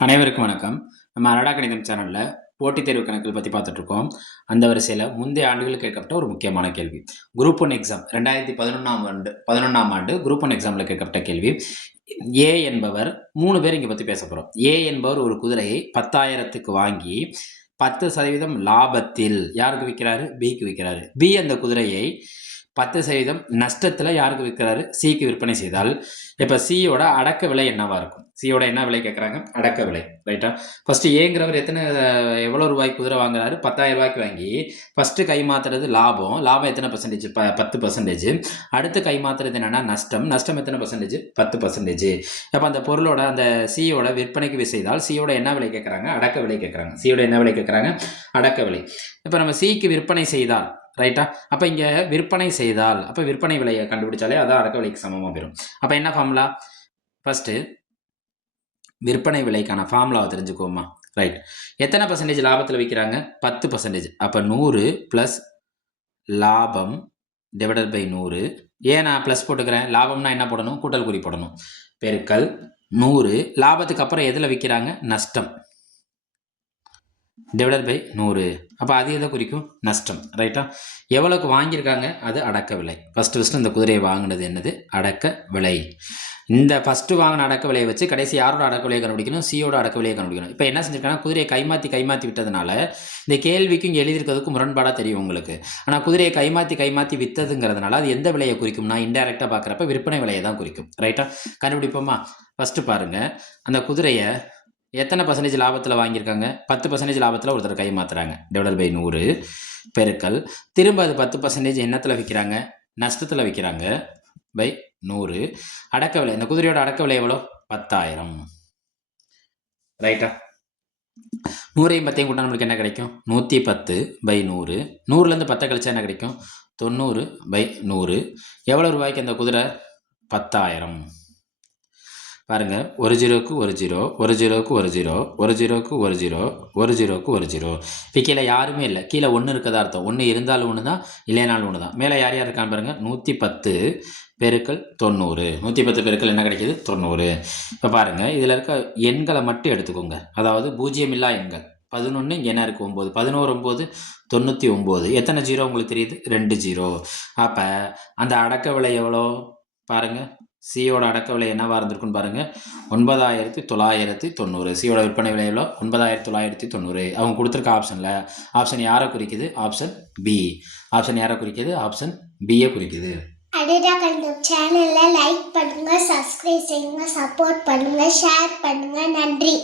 அனைவருக்கும் வணக்கம். நம்ம அரடா கணிதம் சேனல்ல போட்டித் தேர்வு கணக்குகள் பத்தி பார்த்துட்டு இருக்கோம். அந்த வரிசையில முந்தைய ஆண்டுகளில் கேட்கப்பட்ட ஒரு முக்கியமான கேள்வி. குரூப் 1 எக்ஸாம் 2011ஆம் ஆண்டு குரூப் 1 எக்ஸாம்ல கேட்கப்பட்ட கேள்வி. ஏ என்பவர் 3 பேர் இங்க பத்தி பேசப் போறோம். ஏ என்பவர் ஒரு குதிரையை 10,000க்கு வாங்கி 10% லாபத்தில் யாருக்கு விக்கிறாரு? பிக்கு விக்கிறாரு. பி அந்த குதிரையை 10% நஷ்டத்துல யாருக்கு விற்கிறாரு? சிக்கு விற்பனை செய்தால், இப்ப சியோட அடக்க விலை என்னவா இருக்கும்? சியோட என்ன விலை கேட்குறாங்க? அடக்க விலை. ரைட்டா? ஃபர்ஸ்ட் ஏங்கிறவர் எவ்வளோ ரூபாய்க்கு குதிரை வாங்குறாரு? 10,000 ரூபாய்க்கு வாங்கி ஃபர்ஸ்ட் கை மாத்துறது லாபம். லாபம் எத்தனை பர்சன்டேஜ்? 10%. அடுத்து கை மாத்துறது என்னன்னா நஷ்டம். நஷ்டம் எத்தனை பர்சன்டேஜ்? 10%. அப்போ அந்த பொருளோட அந்த சியோட விற்பனைக்கு செய்தால் சியோட என்ன விலை கேட்குறாங்க? அடக்க விலை கேட்குறாங்க. சியோட என்ன விலை கேட்குறாங்க? அடக்க விலை. இப்போ நம்ம சிக்கு விற்பனை செய்தால், ரைட்டா? அப்போ இங்கே விற்பனை செய்தால், அப்போ விற்பனை விலையை கண்டுபிடிச்சாலே அதான் அடக்க விலைக்கு சமமாக போயிடும். அப்போ என்ன ஃபார்முலா? ஃபர்ஸ்ட்டு விற்பனை விலைக்கான ஃபார்முலாவை தெரிஞ்சுக்கோமா? ரைட். எத்தனை பர்சன்டேஜ் லாபத்தில் விற்கிறாங்க? 10%. அப்போ 100 ப்ளஸ் லாபம் டிவைடட் பை 100. ஏன் நான் ப்ளஸ் போட்டுக்கிறேன்? லாபம்னா என்ன போடணும்? கூட்டல் குறி போடணும். பெருக்கல் 100. லாபத்துக்கு அப்புறம் எதில் விற்கிறாங்க? நஷ்டம் டிவைடட் பை 100. அப்போ அது எதை குறிக்கும்? நஷ்டம். ரைட்டா? எவ்வளோக்கு வாங்கியிருக்காங்க? அது அடக்க விலை. ஃபஸ்ட்டு இந்த குதிரையை வாங்கினது என்னது? அடக்க விலை. இந்த ஃபஸ்ட்டு வாங்கின அடக்க விலையை வச்சு கடைசி யாரோட அடக்க விலையை கண்டுபிடிக்கணும்? சியோட அடக்க விலையை கண்டுபிடிக்கணும். இப்போ என்ன செஞ்சிருக்காங்கன்னா, குதிரையை கைமாற்றி விட்டதுனால இந்த கேள்விக்கும் இங்கே எழுதியிருக்கிறதுக்கும் முரண்பாடாக தெரியும் உங்களுக்கு. ஆனால் குதிரையை கைமாற்றி விற்றதுங்கிறதுனால அது எந்த விலையை குறிக்கும்னா, இன்டெரக்டாக பார்க்குறப்ப விற்பனை விலையை தான் குறிக்கும். ரைட்டா? கண்டுபிடிப்போமா? ஃபஸ்ட்டு பாருங்கள், அந்த குதிரையை எத்தனை பர்சன்டேஜ் லாபத்தில் வாங்கியிருக்காங்க? 10% லாபத்தில் ஒருத்தர் கை மாற்றுறாங்க. டிவைடட் பை 100 பெருக்கல் திரும்ப அது 10% என்னத்தில் விற்கிறாங்க? நஷ்டத்தில் விற்கிறாங்க. பை 100. அடக்க விலை, இந்த குதிரையோட அடக்க விலை எவ்வளோ? 10,000. ரைட்டா? 100ஐயும் 10ஐயும் கூட்டா நம்மளுக்கு என்ன கிடைக்கும்? 110 பை 100. 100லேருந்து 10 கழிச்சா என்ன கிடைக்கும்? 90 பை 100. எவ்வளோ ரூபாய்க்கு அந்த குதிரை? 10,000. பாருங்க, ஒரு ஜீரோக்கு ஒரு ஜீரோ, ஒரு ஜீரோக்கு ஒரு ஜீரோ, ஒரு ஜீரோக்கு ஒரு ஜீரோ, ஒரு ஜீரோக்கு ஒரு ஜீரோ. இப்போ கீழே யாருமே இல்லை. கீழே 1 இருக்கதா அர்த்தம். 1 இருந்தாலும் 1 தான், இல்லைனாலும் 1 தான். மேலே யார் இருக்கான்னு பாருங்க. 110 பெருக்கல் 90. 110 பெருக்கல் என்ன கிடைக்கிது? 90. இப்போ பாருங்க, இதில் இருக்க எண்களை மட்டும் எடுத்துக்கோங்க. அதாவது பூஜ்ஜியம் இல்லா எண்கள். 11 இங்கே என்ன இருக்குது? 9. 11 9 99. எத்தனை ஜீரோ உங்களுக்கு தெரியுது? 2 ஜீரோ. அப்போ அந்த அடக்க விலை எவ்வளோ பாருங்கள்? சியோட அடக்க விலை என்னவாக இருந்திருக்குன்னு பாருங்கள். 9,990. சியோட விற்பனை விலை எவ்வளோ? 9,990. அவங்க கொடுத்துருக்க ஆப்ஷனில் ஆப்ஷன் யாரை குறிக்குது? Option B. ஆப்ஷன் யாரை குறிக்குது? ஆப்ஷன் பியை குறிக்குது. அரடா கணிதம் சேனலை லைக் பண்ணுங்கள், சப்ஸ்கிரைப் செய்யுங்க, சப்போர்ட் பண்ணுங்கள், ஷேர் பண்ணுங்கள். நன்றி.